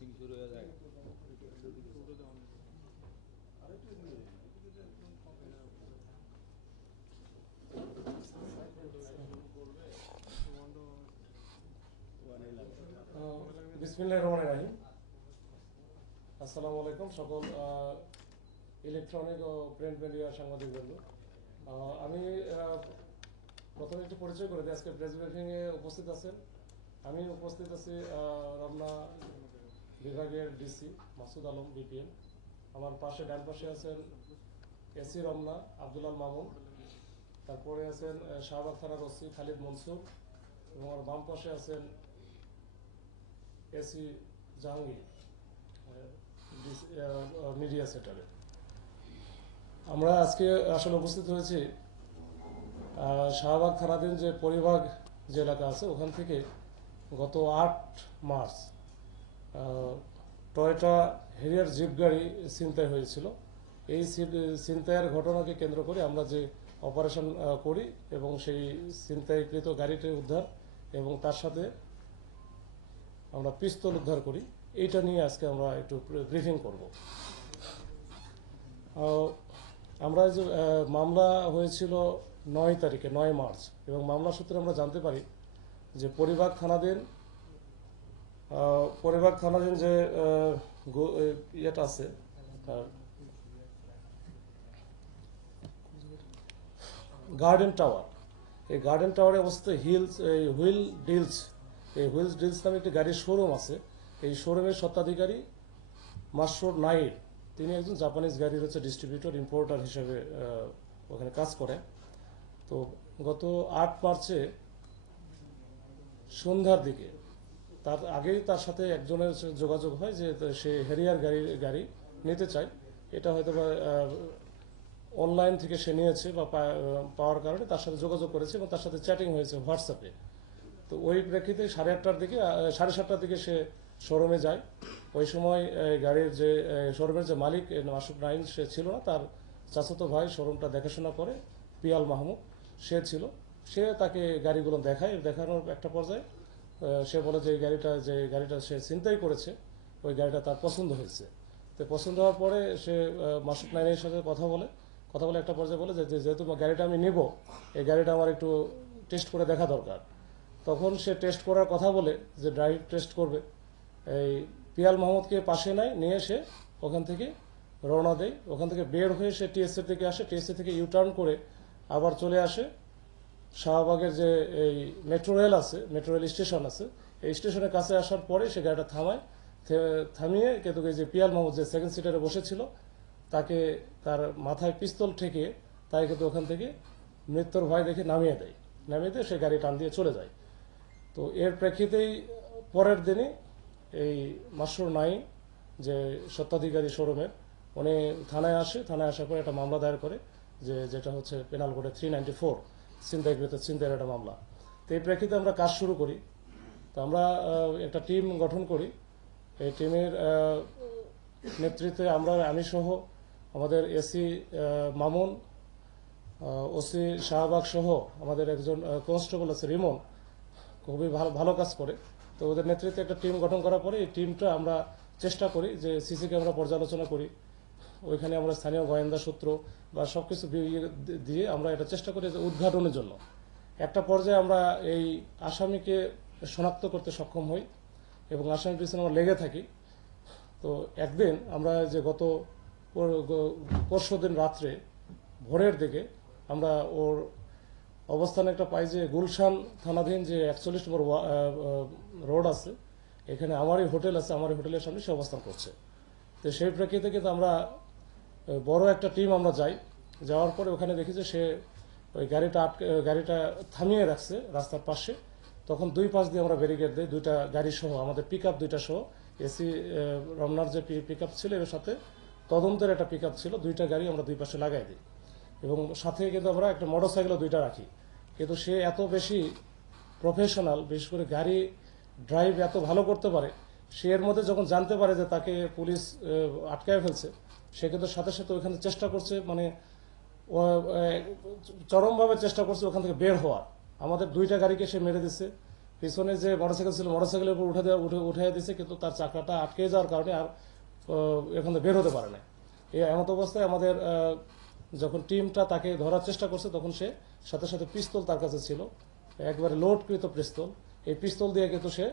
Missing শুরু হয়ে যায়। বিসমিল্লাহির রহমানির রহিম। আসসালামু আলাইকুম সকল ইলেকট্রনিক ও প্রিন্ট মিডিয়ার সাংবাদিকবৃন্দ। আমি প্রথমে একটু পরিচয় করে দিই। আজকে প্রেস ব্রিফিংয়ে উপস্থিত আছেন, আমি উপস্থিত আছি রমনা বিভাগের ডিসি মাসুদ আলম বিপিএল। আমার পাশে ডান পাশে আছেন এসি রমনা আব্দুল মামুন, তারপরে আছেন শাহবাগ থানার ওসি খালিদ মনসুর, এবং আমার বাম পাশে আছেন এসি জাহাঙ্গীর মিডিয়া সেন্টারে। আমরা আজকে আসলে উপস্থিত হয়েছি শাহবাগ থানাধীন যে পরিবাগ যে এলাকা আছে ওখান থেকে গত 8 মার্চ টয়োটা হেরিয়ার জিপ গাড়ি ছিনতাই হয়েছিল। এই ছিনতাইয়ের ঘটনাকে কেন্দ্র করে আমরা যে অপারেশন করি এবং সেই ছিনতাইকৃত গাড়িটি উদ্ধার এবং তার সাথে আমরা পিস্তল উদ্ধার করি, এইটা নিয়ে আজকে আমরা একটু ব্রিফিং করব। আমরা যে মামলা হয়েছিল 9 তারিখে 9 মার্চ, এবং মামলা সূত্রে আমরা জানতে পারি যে পরিবাগ থানাধীন যে ইয়েটা আছে গার্ডেন টাওয়ার, এই গার্ডেন টাওয়ারে অবস্থিত হুইল ডিলস নামে একটি গাড়ির শোরুম আছে। এই শোরুমের স্বত্বাধিকারী মাসরুর নাইর, তিনি একজন জাপানিজ গাড়ির ডিস্ট্রিবিউটর ইম্পোর্টার হিসেবে ওখানে কাজ করে। তো গত 8 মার্চে সন্ধ্যার দিকে তার আগেই তার সাথে একজনের যোগাযোগ হয় যে সে হেরিয়ার গাড়ি নিতে চায়। এটা হয়তো অনলাইন থেকে সে নিয়েছে বা পাওয়ার কারণে তার সাথে যোগাযোগ করেছে এবং তার সাথে চ্যাটিং হয়েছে হোয়াটসঅ্যাপে। তো ওই প্রেক্ষিতে 7:30টার দিকে সে শোরুমে যায়। ওই সময় গাড়ির যে শোরুমের যে মালিক মাসুদ নাইন সে ছিল না, তার চাচাতো ভাই শোরুমটা দেখাশোনা করে পিয়াল মাহমুদ সে ছিল। সে তাকে গাড়িগুলো দেখায়, দেখানোর একটা পর্যায়ে সে বলে যে গাড়িটা সে ছিনতাই করেছে, ওই গাড়িটা তার পছন্দ হয়েছে। তো পছন্দ হওয়ার পরে সে মাসুদ নাইনের সাথে কথা বলে একটা পর্যায়ে বলে যে যেহেতু গাড়িটা আমি নেব, এই গাড়িটা আমার একটু টেস্ট করে দেখা দরকার। তখন সে টেস্ট করার কথা বলে যে ড্রাইভ টেস্ট করবে, এই পিয়াল মাহমুদকে পাশে নিয়ে সে ওখান থেকে রওনা দেয়। ওখান থেকে বের হয়ে সে টিএসসি থেকে আসে, টিএসসি থেকে ইউটার্ন করে আবার চলে আসে শাহবাগের যে এই মেট্রো রেল স্টেশন আছে, এই স্টেশনের কাছে আসার পরে সে গাড়িটা থামিয়ে কিন্তু যে পিয়াল মাহমুদ যে সেকেন্ড সিটারে বসেছিল তাকে তার মাথায় পিস্তল ঠেকে তাই কিন্তু ওখান থেকে মৃত্যুর ভয় দেখে নামিয়ে দিয়ে সে গাড়ি টান দিয়ে চলে যায়। তো এর প্রেক্ষিতেই পরের দিনে এই মাসরুর নাইন যে স্বত্বাধিকারী শোরুমের, উনি থানায় আসার পরে একটা মামলা দায়ের করে যেটা হচ্ছে পেনাল কোডে 394 ছিনতাইয়ের একটা মামলা। তো এই প্রেক্ষিতে আমরা কাজ শুরু করি। তো আমরা একটা টিম গঠন করি। এই টিমের নেতৃত্বে আমি সহ আমাদের এসি মামুন, ওসি শাহবাগ সহ আমাদের একজন কনস্টেবল আছে রিমন, খুবই ভালো কাজ করে। তো ওদের নেতৃত্বে একটা টিম গঠন করার পরে এই টিমটা আমরা চেষ্টা করি যে সিসি ক্যামেরা পর্যালোচনা করি, ওইখানে আমরা স্থানীয় গোয়েন্দা সূত্র বা সব কিছু দিয়ে আমরা এটা চেষ্টা করি যে উদ্ঘাটনের জন্য। একটা পর্যায়ে আমরা এই আসামিকে শনাক্ত করতে সক্ষম হই এবং আসামির পিছনে আমরা লেগে থাকি। তো একদিন আমরা যে গত পরশুদিন রাত্রে ভোরের দিকে আমরা ওর অবস্থানে একটা পাই যে গুলশান থানাধীন যে 41 নম্বর রোড আছে, এখানে আমারই হোটেল আছে, আমার হোটেলের সামনে সে অবস্থান করছে। তো সেই প্রেক্ষিতে কিন্তু আমরা বড় একটা টিম আমরা যাওয়ার পরে ওখানে দেখি যে সে ওই গাড়িটা থামিয়ে রাখছে রাস্তার পাশে। তখন দুই পাশ দিয়ে আমরা ব্যারিকেড দিই, দুইটা গাড়ি সহ, আমাদের পিক আপ দুইটা সহ, এসি রমনার যে পিক আপ ছিল এর সাথে তদন্তের একটা পিক আপ ছিল, দুইটা গাড়ি আমরা দুই পাশে লাগাই দিই এবং সাথে কিন্তু আমরা একটা মোটরসাইকেলও দুইটা রাখি। কিন্তু সে এত বেশি প্রফেশনাল, বিশেষ করে গাড়ি ড্রাইভ এত ভালো করতে পারে, সে এর মধ্যে যখন জানতে পারে যে তাকে পুলিশ আটকায় ফেলছে, সে কিন্তু সাথে সাথে ওইখানে চেষ্টা করছে, মানে চরমভাবে চেষ্টা করছে ওখান থেকে বের হওয়ার। আমাদের দুইটা গাড়িকে সে মেরে দিচ্ছে, পিছনে যে মোটরসাইকেল ছিল মোটরসাইকেলের উপর উঠে দিয়েছে, কিন্তু তার চাকাটা আটকে যাওয়ার কারণে আর এখান থেকে বের হতে পারে না। এই এমত অবস্থায় আমাদের যখন টিমটা তাকে ধরার চেষ্টা করছে, তখন সে সাথে সাথে পিস্তল তার কাছে ছিল, একবারে লোডকৃত পিস্তল। এই পিস্তল দিয়ে কিন্তু সে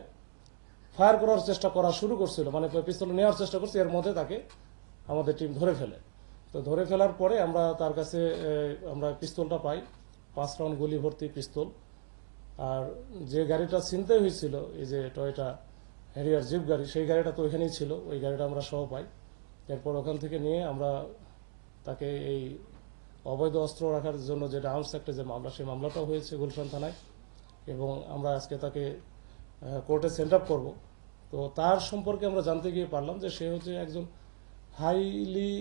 ফায়ার করার চেষ্টা করা শুরু করছিল, মানে পিস্তল নেওয়ার চেষ্টা করছে। এর মধ্যে তাকে আমাদের টিম ধরে ফেলে। তো ধরে ফেলার পরে আমরা তার কাছে আমরা পিস্তলটা পাই, 5 রাউন্ড গুলি ভর্তি পিস্তল। আর যে গাড়িটা ছিনতাই হয়েছিল, এই যে টয়োটা হ্যারিয়ার জিপ গাড়ি, সেই গাড়িটা তো ওইখানেই ছিল, ওই গাড়িটা আমরা সহ পাই। এরপর ওখান থেকে নিয়ে আমরা তাকে এই অবৈধ অস্ত্র রাখার জন্য যে আর্মস অ্যাক্টে যে মামলা, সেই মামলাটাও হয়েছে গুলশান থানায়, এবং আমরা আজকে তাকে কোর্টে সেন্ড আপ করবো। তো তার সম্পর্কে আমরা জানতে গিয়ে পারলাম যে সে হচ্ছে একজন হাইলি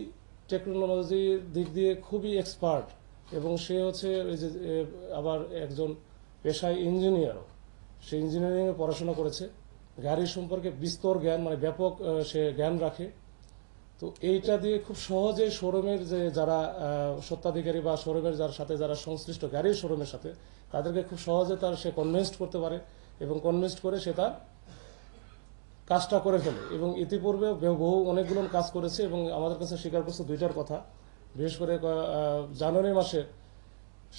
টেকনোলজির দিক দিয়ে খুবই এক্সপার্ট, এবং সে হচ্ছে ওই যে আবার একজন পেশায় ইঞ্জিনিয়ারও। সে ইঞ্জিনিয়ারিংয়ে পড়াশোনা করেছে, গাড়ি সম্পর্কে বিস্তর জ্ঞান, মানে ব্যাপক সে জ্ঞান রাখে। তো এইটা দিয়ে খুব সহজে শোরুমের যে যারা স্বত্বাধিকারী বা শোরুমের যার সাথে যারা সংশ্লিষ্ট গাড়ির শোরুমের সাথে, তাদেরকে খুব সহজে সে কনভিন্সড করতে পারে, এবং কনভিন্সড করে সে তার কাজটা করে ফেলে। এবং ইতিপূর্বে বহু অনেকগুলো কাজ করেছে, এবং আমাদের কাছে স্বীকার করছে 2টার কথা। বিশেষ করে জানুয়ারি মাসে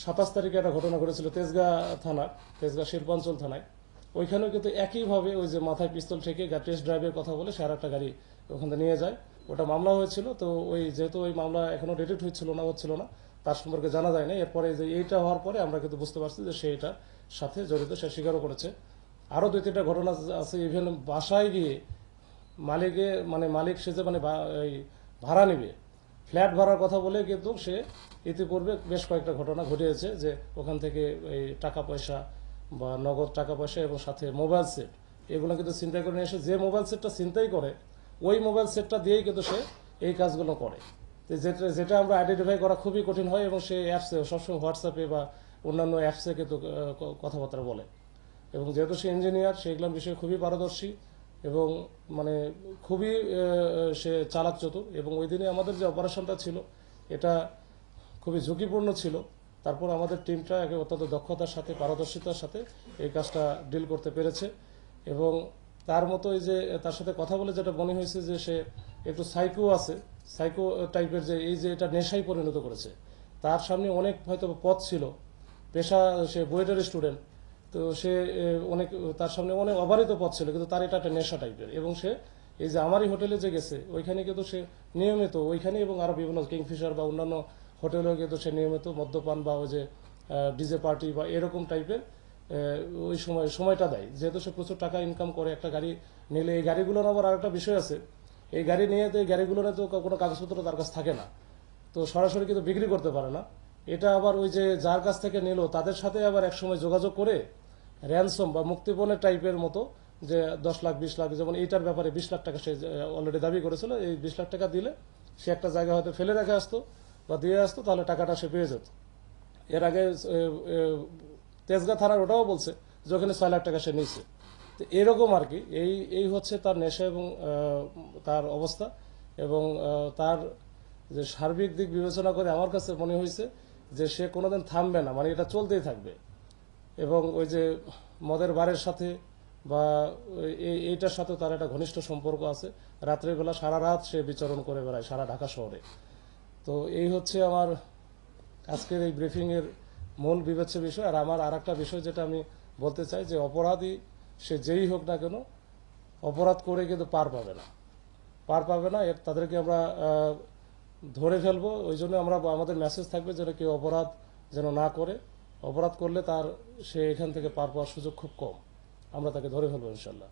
27 তারিখে একটা ঘটনা ঘটেছিল তেজগাঁ শিল্পাঞ্চল থানায়। ওইখানেও কিন্তু একইভাবে ওই যে মাথায় পিস্তল থেকে টেস্ট ড্রাইভের কথা বলে সে আর একটা গাড়ি ওখান থেকে নিয়ে যায়। ওটা মামলা হয়েছিল। তো যেহেতু ওই মামলা এখনো ডিটেক্ট হচ্ছিল না, তার সম্পর্কে জানা যায় না। এরপরে যে এইটা হওয়ার পরে আমরা কিন্তু বুঝতে পারছি যে সে এটার সাথে জড়িত, সে স্বীকারও করেছে। আরও 2-3টা ঘটনা আছে। ইভেন বাসায় গিয়ে মালিক সে যে এই ভাড়া নিবে, ফ্ল্যাট ভাড়ার কথা বলে কিন্তু সে ইতিপূর্বে বেশ কয়েকটা ঘটনা ঘটিয়েছে, যে ওখান থেকে এই টাকা পয়সা বা নগদ টাকা পয়সা এবং সাথে মোবাইল সেট, এগুলো কিন্তু ছিনতাই করে নিয়ে এসে, যে মোবাইল সেটটা ছিনতাই করে ওই মোবাইল সেটটা দিয়েই কিন্তু সে এই কাজগুলো করে। যেটা আমরা আইডেন্টিফাই করা খুবই কঠিন হয়, এবং সে অ্যাপসে সবসময় হোয়াটসঅ্যাপে বা অন্যান্য অ্যাপসে কিন্তু কথাবার্তা বলে। এবং যেহেতু সে ইঞ্জিনিয়ার, সেগুলোর বিষয়ে খুবই পারদর্শী, এবং মানে খুবই সে চালাক চতুর। এবং ওই দিনে আমাদের যে অপারেশনটা ছিল, এটা খুবই ঝুঁকিপূর্ণ ছিল। তারপর আমাদের টিমটা অত্যন্ত দক্ষতার সাথে, পারদর্শিতার সাথে এই কাজটা ডিল করতে পেরেছে। এবং তার মতো এই যে তার সাথে কথা বলে যেটা মনে হয়েছে যে সে একটু সাইকো টাইপের, যে এই যে এটা নেশায় পরিণত করেছে। তার সামনে অনেক হয়তো পথ ছিল, পেশা সে বুয়েটের স্টুডেন্ট, তো সে অনেক, তার সামনে অনেক অবারিত পথ ছিল, কিন্তু তার এটা একটা নেশা টাইপের। এবং সে এই যে আমারই হোটেলে যে গেছে, ওইখানে কিন্তু সে নিয়মিত ওইখানে, এবং আরও বিভিন্ন কিংফিশার বা অন্যান্য হোটেলেও কিন্তু সে নিয়মিত মদ্যপান বা ওই যে ডিজে পার্টি বা এরকম টাইপের ওই সময়টা দেয়। যেহেতু সে প্রচুর টাকা ইনকাম করে, একটা গাড়ি নিলে, এই গাড়িগুলোর আবার আরেকটা বিষয় আছে, এই গাড়ি নিয়ে তো, এই গাড়িগুলো তো কোনো কাগজপত্র তার কাছে থাকে না, তো সরাসরি কিন্তু বিক্রি করতে পারে না। এটা আবার ওই যে যার কাছ থেকে নিল তাদের সাথে আবার একসময় যোগাযোগ করে র্যানসম বা মুক্তিপণের টাইপের মতো, যে 10 লাখ 20 লাখ, যেমন এইটার ব্যাপারে 20 লাখ টাকা সে অলরেডি দাবি করেছিল। এই 20 লাখ টাকা দিলে সে একটা জায়গা হয়তো ফেলে রেখে আসতো বা দিয়ে আসতো, তাহলে টাকাটা সে পেয়ে যেত। এর আগে তেজগাঁ থানার ওটাও বলছে যে ওখানে 6 লাখ টাকা সে নিয়েছে। তো এরকম আর কি, এই হচ্ছে তার নেশা এবং তার অবস্থা। এবং তার যে সার্বিক দিক বিবেচনা করে আমার কাছে মনে হয়েছে যে সে কোনোদিন থামবে না, মানে এটা চলতেই থাকবে। এবং ওই যে মদের বারের সাথে বা এইটার সাথে তার একটা ঘনিষ্ঠ সম্পর্ক আছে। রাত্রেবেলা সারা রাত সে বিচরণ করে বেড়ায় সারা ঢাকা শহরে। তো এই হচ্ছে আমার আজকের এই ব্রিফিংয়ের মূল বিবেচ্য বিষয়। আর আমার আর একটা বিষয় যেটা আমি বলতে চাই, যে অপরাধী সে যেই হোক না কেন, অপরাধ করে কিন্তু পার পাবে না। তাদেরকে আমরা ধরে ফেলবো। ওই জন্য আমাদের মেসেজ থাকবে যেন কেউ অপরাধ যেন না করে। অপরাধ করলে সে এখান থেকে পার পাওয়ার সুযোগ খুব কম। আমরা তাকে ধরে ফেলবো ইনশাল্লাহ।